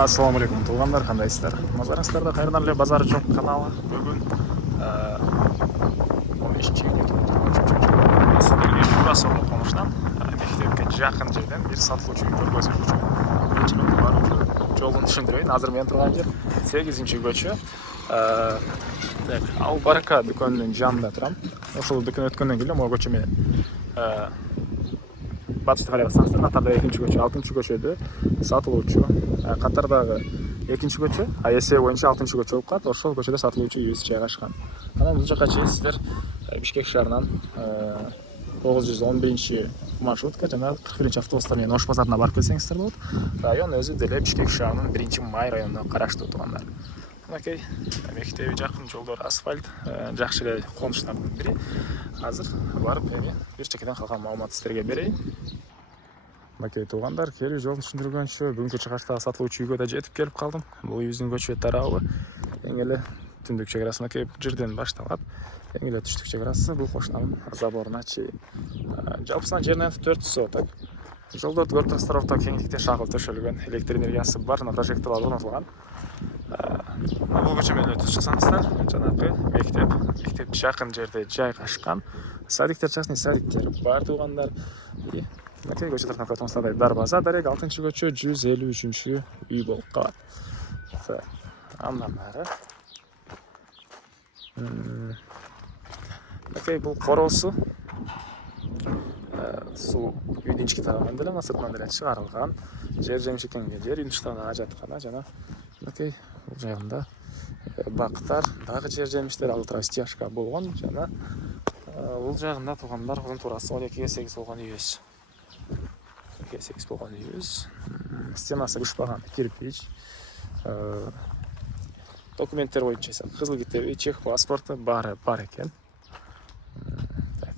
Ассаламу алейкум туугандар, кандайсыздар? Назарыңыздарда кайрадан эле Базар жок каналы. Бүгүн 15-июнь сиздерге Бура Сорло комуштан мектепке жакын жерден бир сатылуучу үй көргөзүп жолун түшүндүрөйүн. Азыр мен турган жер 8-көчө. Ал Барака дүкөнүнүн жанында турам. Ошол дүкөн өткөндөн кийин могу көчө менен батышты карай бассаңыздар, катарда 2-көчө, 6-көчөдө сатылуучу, катардагы 2-көчө, эсе боюнча 6-көчө болуп калат. Ошол көчөдө сатылуучу үйүбүз жайгашкан. Анан бул жака чейин сиздер Бишкек шаарынан 911-маршрутка жана 41-автобуста менен Ош базарына барып келсеңиздер болот. Район өзү деле Бишкек шаарынын 1-май районуна караштуу туугандар. Мынакей мектеби жакын, жолдор асфальт, жакшы эле конуштардын бири. Азыр барып эми бир чекеден калган маалыматты сиздерге берейин. Мынакей туугандар, келүү жолун түшүндүргөнчө бүгүнкү чыгашта сатылуучу үйгө да жетип келип калдым. Бул үйүбүздүн көчө тарабы эң эле түндүк чек арасы жерден башталат. Эң эле түштүк чек арасы бул кошунанын заборуна чейин. Жалпысынан жеринен 4 соток. Жолдорду көрүп турасыздар, орто кеңдикте шагыл төшөлгөн, электр энергиясы бар, прожекторлор орнотулган. Бул көчө менен өтүп чыксаңыздар, жанагы мектеп жакын жерде жайгашкан. Садиктер, частный садиктер бар туугандар. Мынакей көчө тарапынан көрүп турсаңыздар, Дарбаза дарек 6-көчө 153 үй болуп калат. Андан ары мынакей бул короосу суу үйдүн ички тарабынан деле, сыртынан деле чыгарылган. Жер жемишекенге жер үндүштан ажаткана жана мынакей бул жагында бактар, дагы жер жемиштер, ал тарабы стяжка болгон жана бул жагында туугандар узун туурасы 12-8 болгон үйүбүз. 12-8 болгон үйүбүз. Стенасы бышпаган, кирпич. Документтер боюнча esa кызыл китеби, чек паспорту бар экен. Так,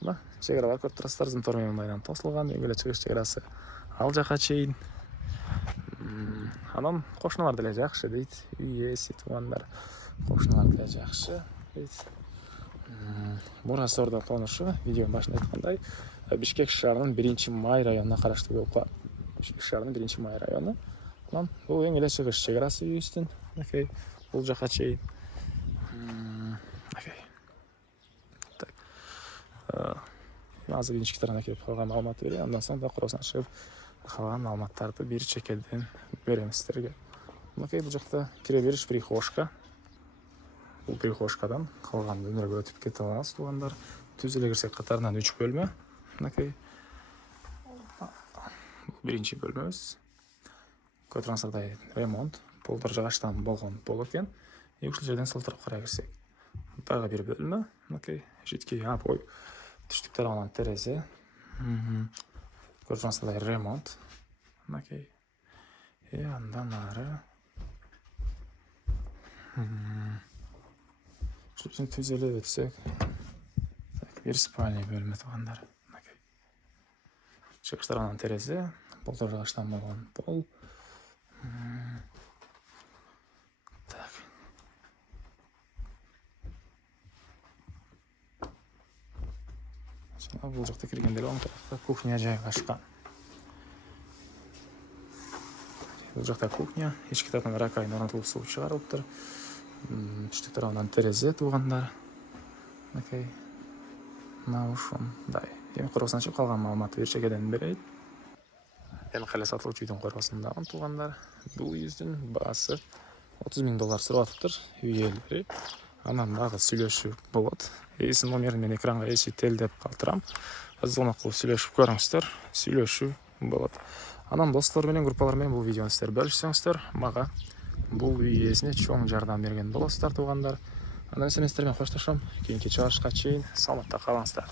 мына чек ара бар, көрүп турасыздар, зымтор менен майдан тосулган, эң эле чыгыш чек арасы ал жака чейин. Анан кошуналар деле жакшы дейт, үй ээси туугандар, кошуналар деле жакшы дейт. Бура Сорло конушу видеонун башында айткандай, Бишкек шаарынын 1-май районуна караштуу болуп калат. Бишкек шаарынын 1-май району. Анан бул эң эле чыгыш чек арасы үйүбүздүн. Мынакей бул жака чейин. Так. Азыр ички тарабына келип калган маалыматты берейин. Андан соң да короосуна чыгып калган маалыматтарды бир чекеден берем сиздерге. Мынакей бул жакта кире бериш прихожка. Бул прихожкадан калган бөлмөлөргө өтүп кете алабыз туугандар. Түз эле кирсек катарынан 3 бөлмө. Мынакей 1-чи бөлмөбүз. Көрүп турсаңыздар, ремонт, полдор жагачтан болгон пол экен. Ушул жерден сол тарапка карай кирсек дагы бир бөлмө. Мынакей жидкий обой, түштүк тарабынан терезе. Көрүп турсаңыздар, ремонт. Мынакей. Андан ары ушул түз эле өтсөк, бир спальный бөлмө туугандар. Мынакей. Чыгыш тарабынан терезе, полдор жагачтан болгон пол. Так. Бул жакта киргенде оң тарапта кухня жайгашкан. Бул жакта кухня, ички тарапынан ракайын орнотулуп суу чыгарылыптыр. Түштүк тарабынан терезе туугандар. Мынакей. Мына ушундай. Эми короосуна чыгып калган маалыматты бир чекеден берейин. Эми кале сатылуучу үйдүн короосундагы туугандар. Бул үйүбүздүн баасы $30,000 сурап атыптыр үй ээлери. Анан дагы сүйлөшүү болот. Ээсинин номерин мен экранга телдеп калтырам. Звонок кылып сүйлөшүп көрүңүздөр. Сүйлөшүү болот. Анан достор менен, группалар менен бул видеону сиздер бөлүшсөңүздөр, мага бул үй ээсине чоң жардам берген болосуздар туугандар. Андан эместермен коштошом. Кийинки чыгарышка чейин саламатта калыңыздар.